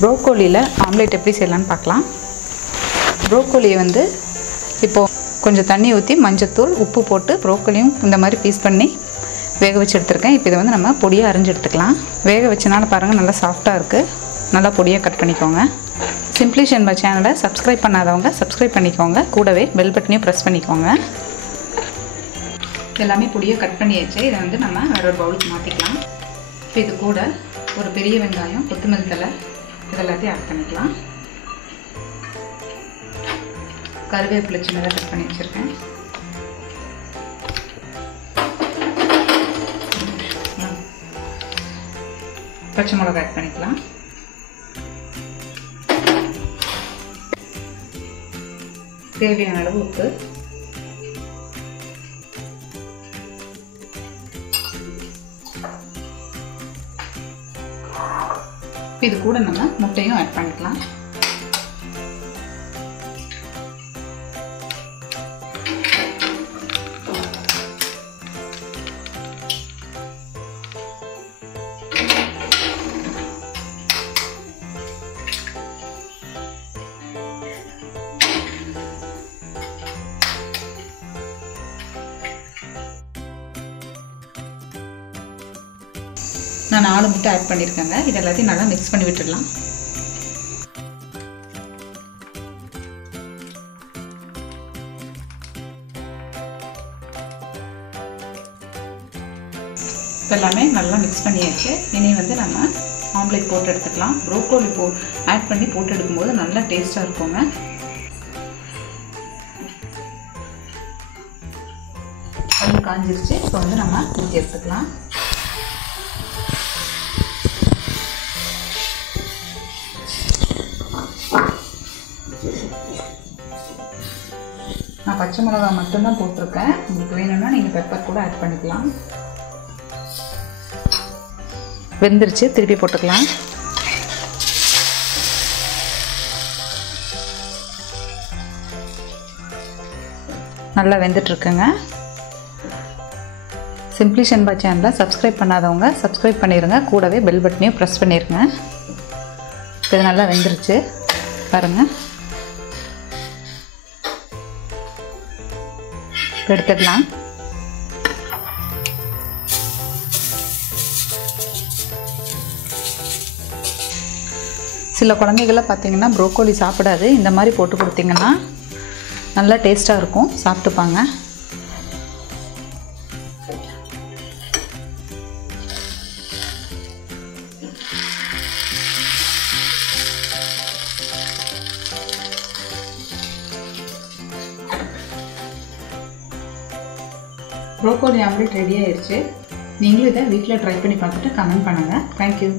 ப்ரோக்கோலியில் omelette எப்படி செய்யலான்னு பார்க்கலாம். ப்ரோக்கோலியை வந்து இப்போது கொஞ்சம் தண்ணி ஊற்றி மஞ்சத்தூள் உப்பு போட்டு ப்ரோக்கோலியும் இந்த மாதிரி பீஸ் பண்ணி வேக வச்சு எடுத்துருக்கேன். இப்போ இதை வந்து நம்ம பொடியாக அரிஞ்சு எடுத்துக்கலாம். வேக வச்சனால பாருங்கள் நல்லா சாஃப்டாக இருக்குது. நல்லா பொடியாக கட் பண்ணிக்கோங்க. சிம்பிளி ஷென்பா சேனலை சப்ஸ்கிரைப் பண்ணாதவங்க சப்ஸ்கிரைப் பண்ணிக்கோங்க. கூடவே பெல் பட்டனையும் ப்ரெஸ் பண்ணிக்கோங்க. எல்லாமே பொடியாக கட் பண்ணியாச்சு. இதை வந்து நம்ம வேற ஒரு பவுலுக்கு மாற்றிக்கலாம். இப்போ இது கூட ஒரு பெரிய வெங்காயம், கொத்தமல்லி தழை இதெல்லாத்தையும் ஆட் பண்ணிக்கலாம். கருவேப்பிலை சின்னதாக கட் பண்ணி வச்சுருக்கேன். பச்சை மிளகாய் ஆட் பண்ணிக்கலாம். தேவையான அளவு உப்பு, இது கூட நம்ம முட்டையும் ஆட் பண்ணிக்கலாம். நான் 4 முட்டை ஆட் பண்ணியிருக்கேங்க. இது எல்லாத்தையும் நல்லா மிக்ஸ் பண்ணி விட்டுடலாம். இப்போ எல்லாமே நல்லா மிக்ஸ் பண்ணியாச்சு. இனி வந்து நம்ம ஆம்லேட் போட்டு எடுத்துக்கலாம். ப்ரோக்கோலி ஆட் பண்ணி போட்டு எடுக்கும்போது நல்லா டேஸ்ட்டாக இருக்குங்க. அது காஞ்சிருச்சு. இப்போ வந்து நம்ம ஊற்றி எடுத்துக்கலாம். நான் பச்சை மிளகாய் மட்டும்தான் போட்டிருக்கேன். உங்களுக்கு வேணும்னா நீங்கள் பெப்பர் கூட ஆட் பண்ணிக்கலாம். வெந்துருச்சு. திருப்பி போட்டுக்கலாம். நல்லா வெந்துட்டுருக்குங்க. சிம்பிளி ஷென்பா சேனலை சப்ஸ்கிரைப் பண்ணாதவங்க சப்ஸ்கிரைப் பண்ணிடுங்க. கூடவே பெல் பட்டனையும் ப்ரெஸ் பண்ணிடுங்க. இது நல்லா வெந்துருச்சு பாருங்கள். எடுத்துக்கலாம். சில குழந்தைகள்லாம் பார்த்தீங்கன்னா ப்ரோக்கோலி சாப்பிடாது. இந்த மாதிரி போட்டு கொடுத்தீங்கன்னா நல்லா டேஸ்ட்டாக இருக்கும், சாப்பிட்டுப்பாங்க. ப்ரோக்கோலி ஆம்லேட் ரெடி ஆயிடுச்சு. நீங்களும் இதை வீட்டில் ட்ரை பண்ணி பார்த்துட்டு கமெண்ட் பண்ணுங்கள். தேங்க்யூ.